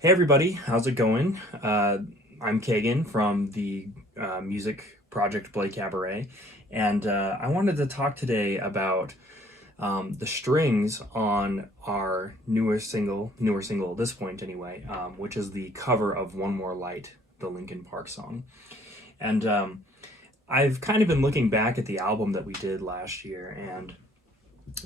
Hey everybody, how's it going? I'm Kagan from the music project Play Cabaret, and I wanted to talk today about the strings on our newer single at this point anyway, which is the cover of One More Light, the Linkin Park song. And I've kind of been looking back at the album that we did last year, and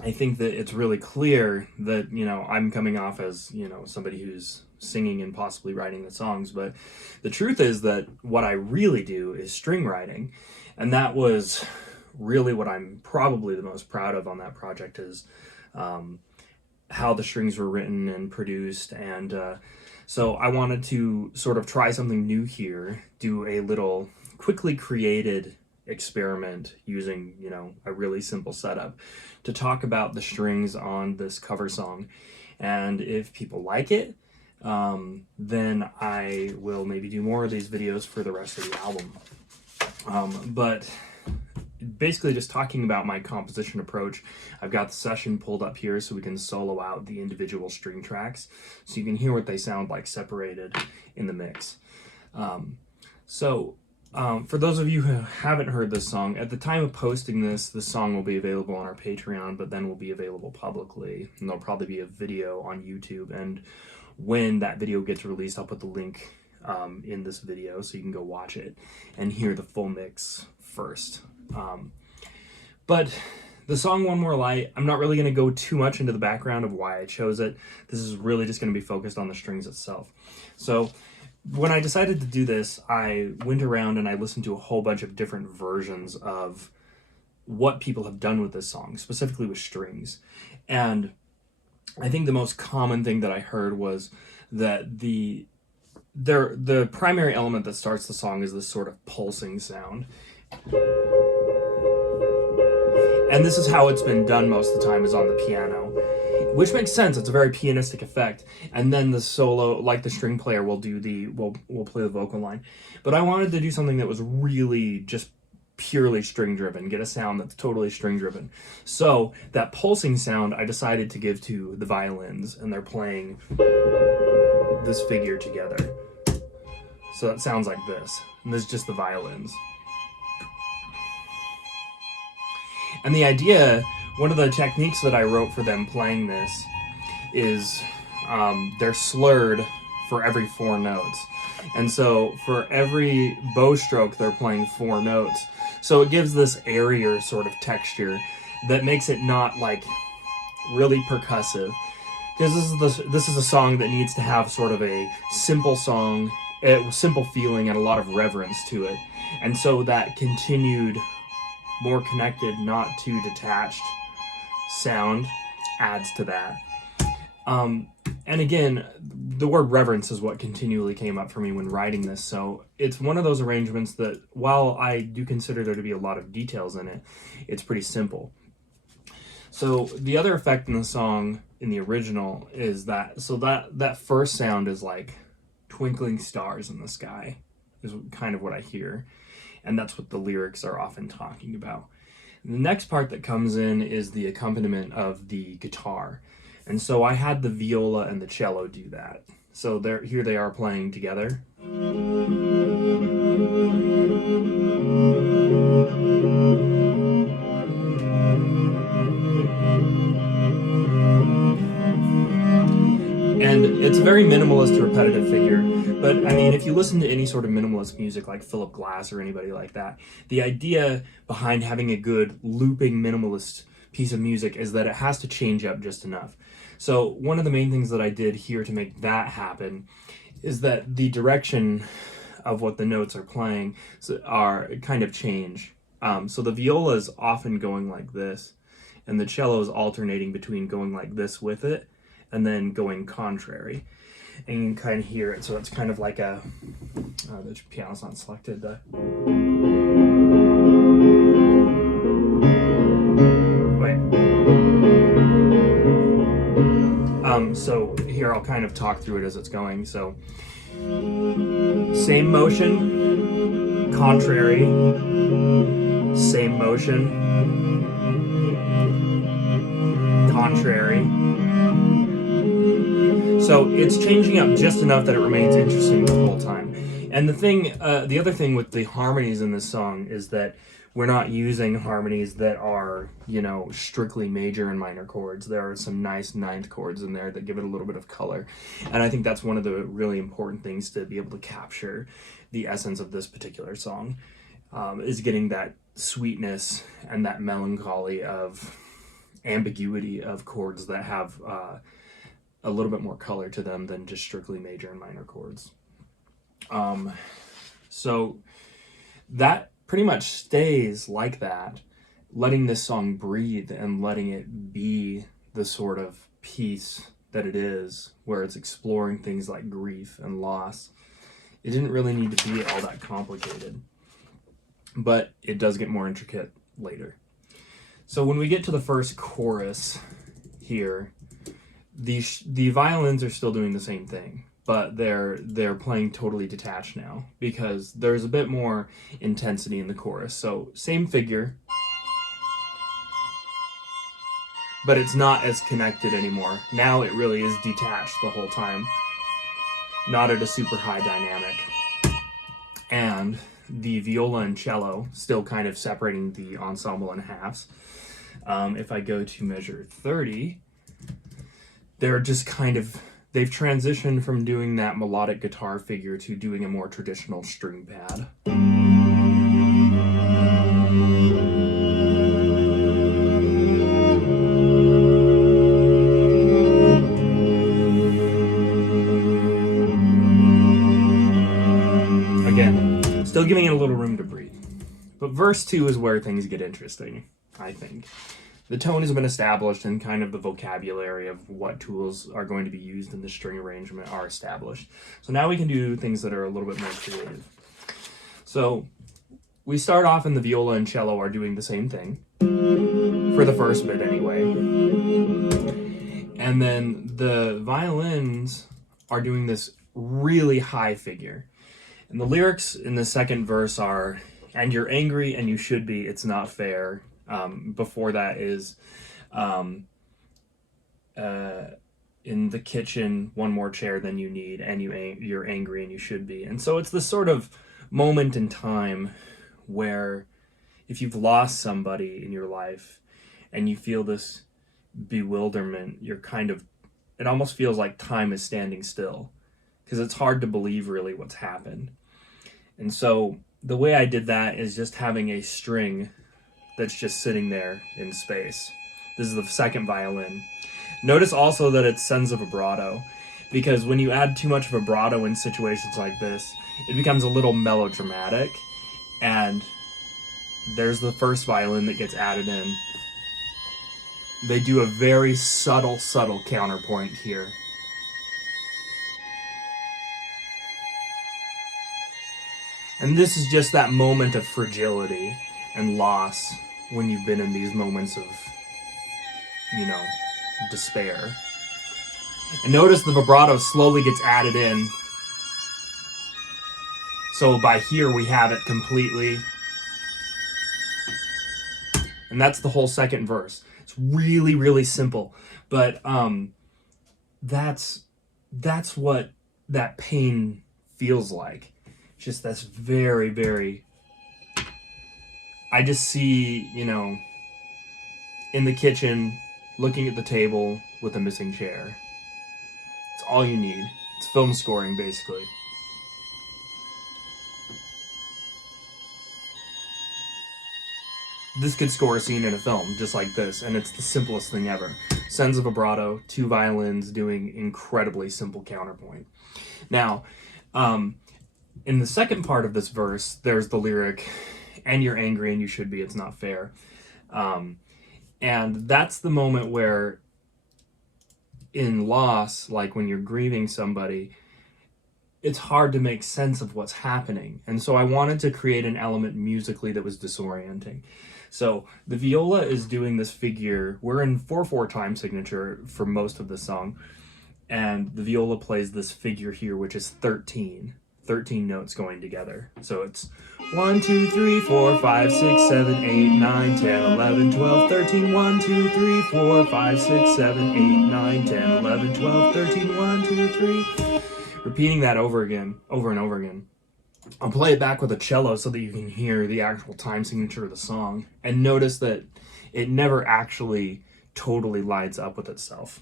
I think that it's really clear that, I'm coming off as, somebody who's singing and possibly writing the songs, but the truth is that what I really do is string writing. And that was really what I'm probably the most proud of on that project is how the strings were written and produced. And so I wanted to sort of try something new here, do a little quickly created experiment using, a really simple setup to talk about the strings on this cover song. And if people like it, then I will maybe do more of these videos for the rest of the album. But basically just talking about my composition approach, I've got the session pulled up here so we can solo out the individual string tracks so you can hear what they sound like separated in the mix. For those of you who haven't heard this song, at the time of posting this, the song will be available on our Patreon, but then will be available publicly, and there'll probably be a video on YouTube, and when that video gets released, I'll put the link in this video so you can go watch it and hear the full mix first. But the song One More Light, I'm not really going to go too much into the background of why I chose it. This is really just going to be focused on the strings itself. So when I decided to do this, I went around and I listened to a whole bunch of different versions of what people have done with this song, specifically with strings. And I think the most common thing that I heard was that the primary element that starts the song is this sort of pulsing sound. And this is how it's been done most of the time, is on the piano, which makes sense. It's a very pianistic effect. And then the solo, like the string player, will play the vocal line. But I wanted to do something that was really just purely string driven, get a sound that's totally string driven. So that pulsing sound I decided to give to the violins, and they're playing this figure together. So it sounds like this, and this is just the violins. And the idea, one of the techniques that I wrote for them playing this is they're slurred for every 4 notes. And so for every bow stroke, they're playing 4 notes. So it gives this airier sort of texture that makes it not like really percussive. Because this is a song that needs to have sort of a simple song, a simple feeling, and a lot of reverence to it. And so that continued, more connected, not too detached sound adds to that. And again, the word reverence is what continually came up for me when writing this. So it's one of those arrangements that, while I do consider there to be a lot of details in it, it's pretty simple. So the other effect in the song, in the original, is that first sound is like twinkling stars in the sky, is kind of what I hear. And that's what the lyrics are often talking about. The next part that comes in is the accompaniment of the guitar. And so I had the viola and the cello do that. So here they are playing together. And it's a very minimalist, repetitive figure. But I mean, if you listen to any sort of minimalist music like Philip Glass or anybody like that, the idea behind having a good looping minimalist piece of music is that it has to change up just enough. So one of the main things that I did here to make that happen is that the direction of what the notes are playing are kind of change. So the viola is often going like this, and the cello is alternating between going like this with it and then going contrary. And you can kind of hear it, so it's kind of like the piano's not selected. So here I'll kind of talk through it as it's going. So same motion, contrary, same motion, contrary. So it's changing up just enough that it remains interesting the whole time. And the other thing with the harmonies in this song is that we're not using harmonies that are, strictly major and minor chords. There are some nice ninth chords in there that give it a little bit of color. And I think that's one of the really important things to be able to capture the essence of this particular song, is getting that sweetness and that melancholy of ambiguity of chords that have a little bit more color to them than just strictly major and minor chords. So that pretty much stays like that, letting this song breathe and letting it be the sort of piece that it is, where it's exploring things like grief and loss. It didn't really need to be all that complicated, but it does get more intricate later. So when we get to the first chorus here, the violins are still doing the same thing, but they're playing totally detached now because there's a bit more intensity in the chorus. So same figure, but it's not as connected anymore. Now it really is detached the whole time, not at a super high dynamic. And the viola and cello still kind of separating the ensemble in halves. If I go to measure 30, they're just they've transitioned from doing that melodic guitar figure to doing a more traditional string pad. Again, still giving it a little room to breathe. But verse 2 is where things get interesting, I think. The tone has been established and kind of the vocabulary of what tools are going to be used in the string arrangement are established. So now we can do things that are a little bit more creative. So we start off and the viola and cello are doing the same thing, for the first bit anyway. And then the violins are doing this really high figure. And the lyrics in the second verse are, "And you're angry and you should be, it's not fair." Before that is in the kitchen, one more chair than you need, and you're angry and you should be. And so it's this sort of moment in time where if you've lost somebody in your life and you feel this bewilderment, it almost feels like time is standing still because it's hard to believe really what's happened. And so the way I did that is just having a string that's just sitting there in space. This is the second violin. Notice also that it sends a vibrato, because when you add too much vibrato in situations like this, it becomes a little melodramatic, and there's the first violin that gets added in. They do a very subtle counterpoint here. And this is just that moment of fragility and loss when you've been in these moments of, despair. And notice the vibrato slowly gets added in. So by here we have it completely. And that's the whole second verse. It's really, really simple. But that's what that pain feels like. It's just that's very, very... I just see, in the kitchen, looking at the table with a missing chair. It's all you need. It's film scoring, basically. This could score a scene in a film, just like this, and it's the simplest thing ever. Sends a vibrato, two violins doing incredibly simple counterpoint. Now, in the second part of this verse, there's the lyric, "And you're angry and you should be, it's not fair." And that's the moment where in loss, like when you're grieving somebody, it's hard to make sense of what's happening. And so I wanted to create an element musically that was disorienting. So the viola is doing this figure. We're in 4/4 time signature for most of the song. And the viola plays this figure here, which is 13 notes going together. So it's 1, 2, 3, 4, 5, 6, 7, 8, 9, 10, 11, 12, 13. 1, 2, 3, 4, 5, 6, 7, 8, 9, 10, 11, 12, 13. 1, 2, 3. Repeating that over and over again. I'll play it back with a cello so that you can hear the actual time signature of the song. And notice that it never actually totally lines up with itself.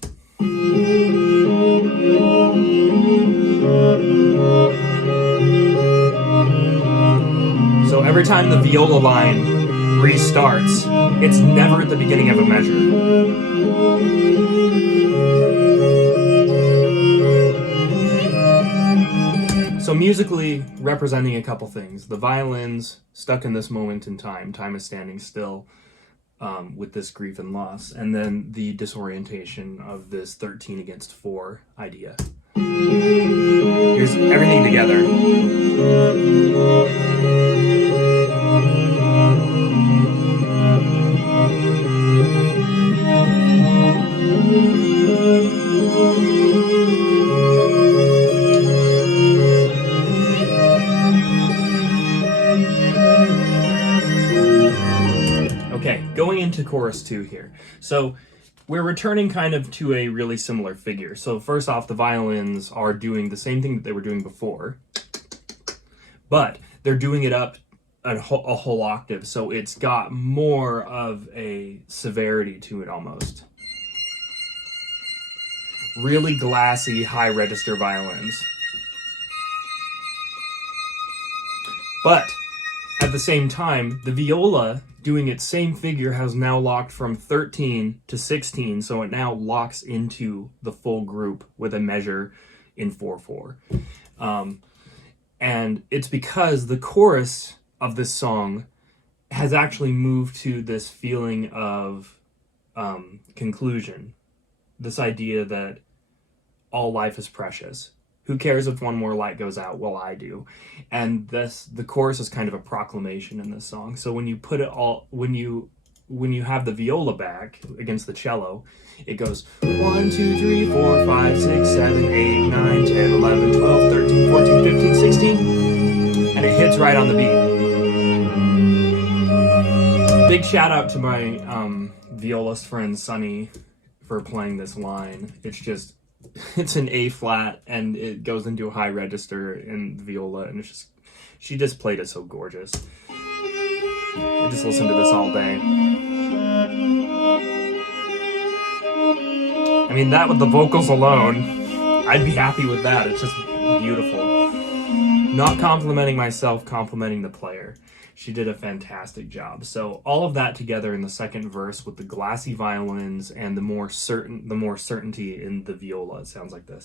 So every time the viola line restarts, it's never at the beginning of a measure. So musically representing a couple things. The violins stuck in this moment in time. Time is standing still with this grief and loss. And then the disorientation of this 13 against 4 idea. Here's everything together. Okay, going into chorus 2 here. So we're returning kind of to a really similar figure. So first off, the violins are doing the same thing that they were doing before, but they're doing it up a whole octave. So it's got more of a severity to it almost. Really glassy, high register violins. But at the same time, the viola doing its same figure has now locked from 13 to 16, so it now locks into the full group with a measure in 4/4. And it's because the chorus of this song has actually moved to this feeling of conclusion. This idea that all life is precious. Who cares if one more light goes out? Well, I do. And the chorus is kind of a proclamation in this song. So when you put it all, when you have the viola back against the cello, it goes 1, 2, 3, 4, 5, 6, 7, 8, 9, 10, 11, 12, 13, 14, 15, 16. And it hits right on the beat. Big shout out to my violist friend Sonny for playing this line. It's an A flat and it goes into a high register in viola, and she just played it so gorgeous. I just listened to this all day. I mean, that with the vocals alone, I'd be happy with that. It's just beautiful. Not complimenting myself, complimenting the player. She did a fantastic job. So all of that together in the second verse with the glassy violins and the more certainty in the viola, it sounds like this.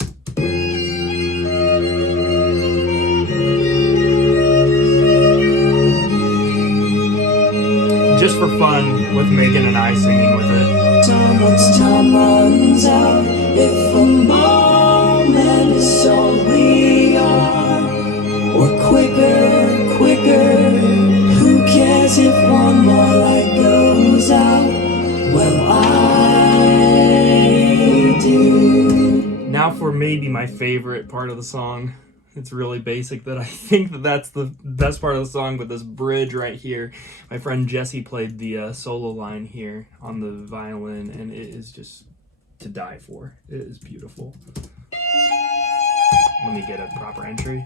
Just for fun, with Megan and I singing with it. Someone's time runs out if a moment is all we are, or quicker. Who cares if one more light goes out? Well, I do. Now for maybe my favorite part of the song. It's really basic, that I think that's the best part of the song, but this bridge right here. My friend Jesse played the solo line here on the violin, and it is just to die for. It is beautiful. Let me get a proper entry.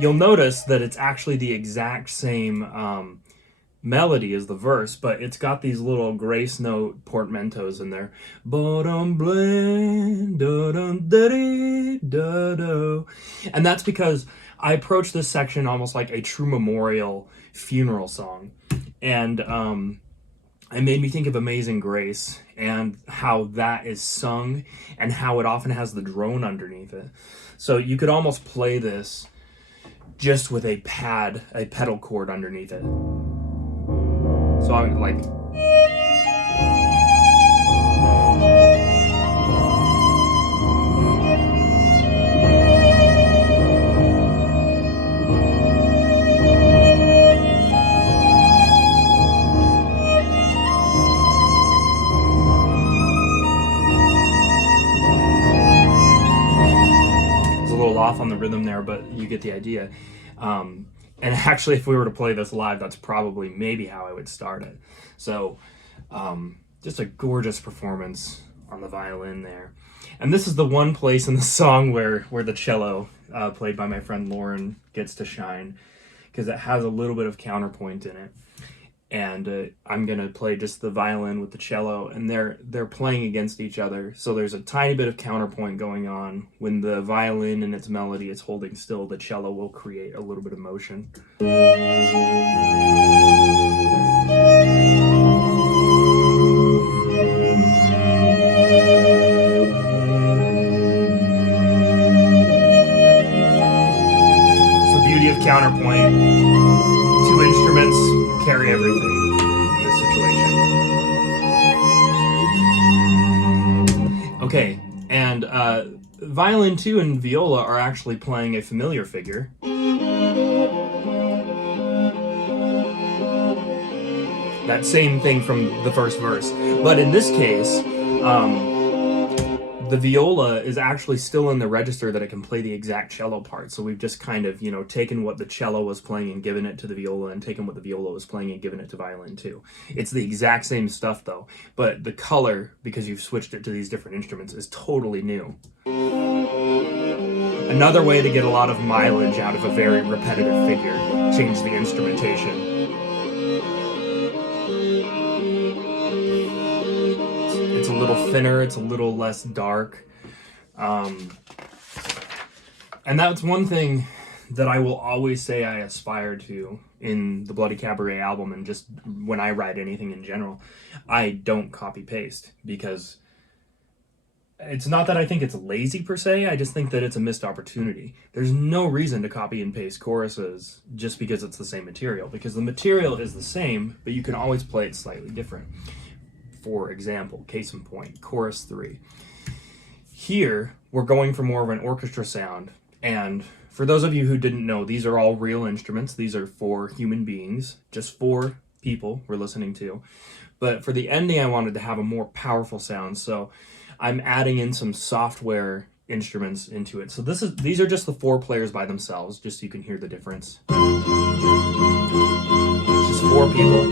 You'll notice that it's actually the exact same melody as the verse, but it's got these little grace note portmanteaus in there. And that's because I approach this section almost like a true memorial funeral song. And it made me think of Amazing Grace and how that is sung and how it often has the drone underneath it. So you could almost play this just with a pedal chord underneath it. So I would like... rhythm there, but you get the idea. And actually, if we were to play this live, that's probably maybe how I would start it. So just a gorgeous performance on the violin there. And this is the one place in the song where the cello, played by my friend Lauren, gets to shine, because it has a little bit of counterpoint in it. And I'm gonna play just the violin with the cello, and they're playing against each other. So there's a tiny bit of counterpoint going on. When the violin and its melody is holding still, the cello will create a little bit of motion. It's the beauty of counterpoint. Two instruments carry everything in this situation. Okay, and violin 2 and viola are actually playing a familiar figure. That same thing from the first verse. But in this case, the viola is actually still in the register that it can play the exact cello part. So we've just kind of, taken what the cello was playing and given it to the viola, and taken what the viola was playing and given it to violin 2. It's the exact same stuff though, but the color, because you've switched it to these different instruments, is totally new. Another way to get a lot of mileage out of a very repetitive figure: change the instrumentation. It's a little thinner, it's a little less dark. And that's one thing that I will always say I aspire to in the Bloody Cabaret album, and just when I write anything in general. I don't copy paste, because it's not that I think it's lazy per se, I just think that it's a missed opportunity. There's no reason to copy and paste choruses just because it's the same material, because the material is the same, but you can always play it slightly different. For example, case in point, chorus 3. Here, we're going for more of an orchestra sound, and for those of you who didn't know, these are all real instruments. These are 4 human beings, just 4 people we're listening to. But for the ending, I wanted to have a more powerful sound, so I'm adding in some software instruments into it. So these are just the 4 players by themselves, just so you can hear the difference. It's just 4 people.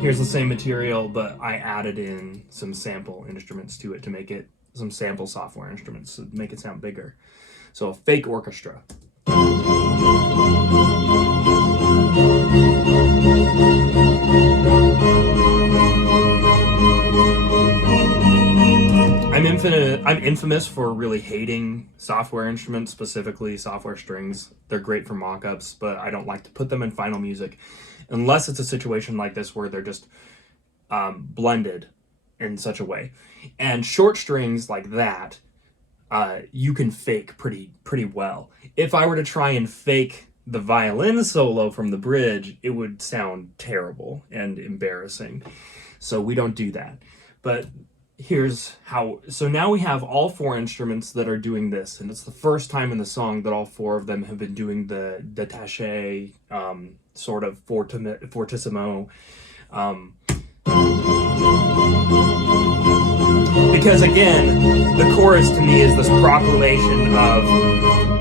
Here's the same material, but I added in some sample instruments to it to make it, some sample software instruments to make it sound bigger. So a fake orchestra. I'm infamous for really hating software instruments, specifically software strings. They're great for mock-ups, but I don't like to put them in final music unless it's a situation like this where they're just blended in such a way. And short strings like that, you can fake pretty well. If I were to try and fake the violin solo from the bridge, it would sound terrible and embarrassing. So we don't do that. But here's how. So now we have all 4 instruments that are doing this, and it's the first time in the song that all 4 of them have been doing the détaché, sort of fortissimo. Because again, the chorus to me is this proclamation of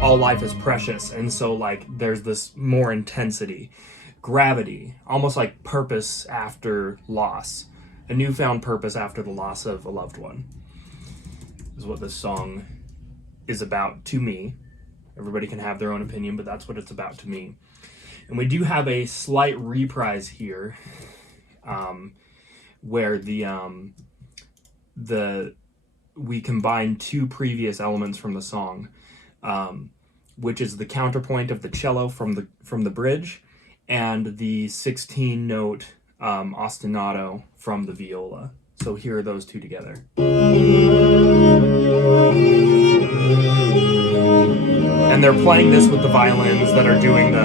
all life is precious, and so like there's this more intensity, gravity, almost like purpose after loss. A newfound purpose after the loss of a loved one is what this song is about to me. Everybody can have their own opinion, but that's what it's about to me. And we do have a slight reprise here, where we combine 2 previous elements from the song, which is the counterpoint of the cello from the bridge, and the 16-note ostinato from the viola. So here are those 2 together. And they're playing this with the violins that are doing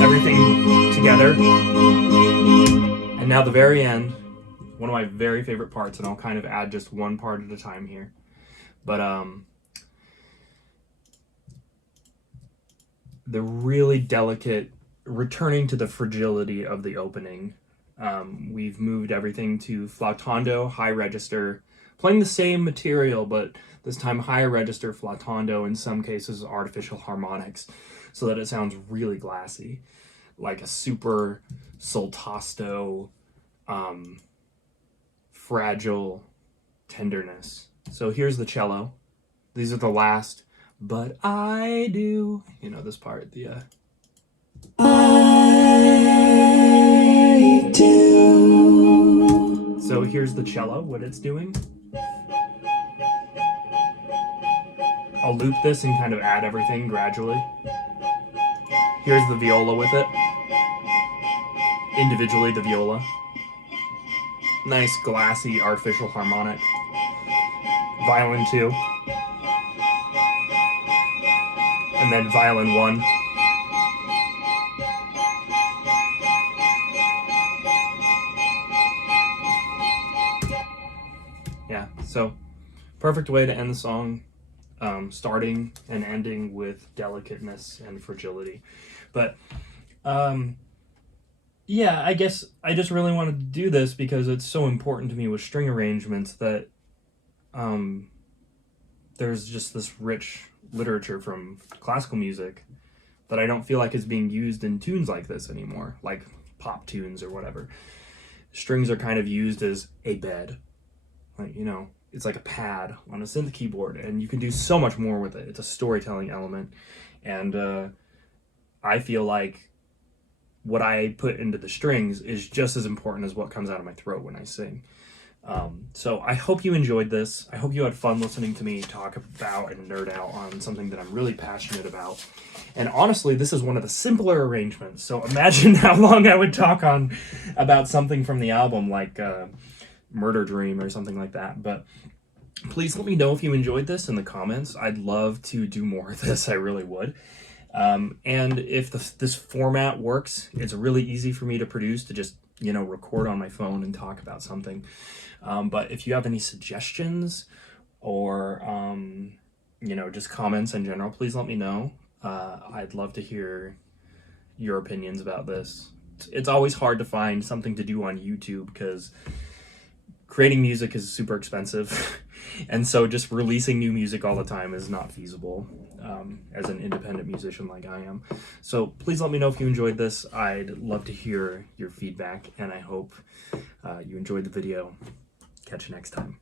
everything together. And now the very end, one of my very favorite parts, and I'll kind of add just one part at a time here. But the really delicate returning to the fragility of the opening. We've moved everything to flautando, high register, playing the same material, but this time higher register, flautando, in some cases artificial harmonics, so that it sounds really glassy, like a super soltasto, fragile tenderness. So here's the cello. These are the last, but I do, this part, the I do. So here's the cello, what it's doing. I'll loop this and kind of add everything gradually. Here's the viola with it. Individually, the viola. Nice, glassy, artificial harmonic. Violin 2. And then violin 1. Yeah, so perfect way to end the song. Starting and ending with delicateness and fragility. But yeah, I guess I just really wanted to do this because it's so important to me with string arrangements that there's just this rich literature from classical music that I don't feel like is being used in tunes like this anymore, like pop tunes or whatever. Strings are kind of used as a bed, like, it's like a pad on a synth keyboard, and you can do so much more with it. It's a storytelling element, and I feel like what I put into the strings is just as important as what comes out of my throat when I sing. So I hope you enjoyed this. I hope you had fun listening to me talk about and nerd out on something that I'm really passionate about. And honestly, this is one of the simpler arrangements. So imagine how long I would talk on about something from the album, like Murder Dream or something like that. But please let me know if you enjoyed this in the comments. I'd love to do more of this. I really would. And if this format works, it's really easy for me to produce, to just, record on my phone and talk about something. But if you have any suggestions or, just comments in general, please let me know. I'd love to hear your opinions about this. It's always hard to find something to do on YouTube because creating music is super expensive. And so just releasing new music all the time is not feasible as an independent musician like I am. So please let me know if you enjoyed this. I'd love to hear your feedback, and I hope you enjoyed the video. Catch you next time.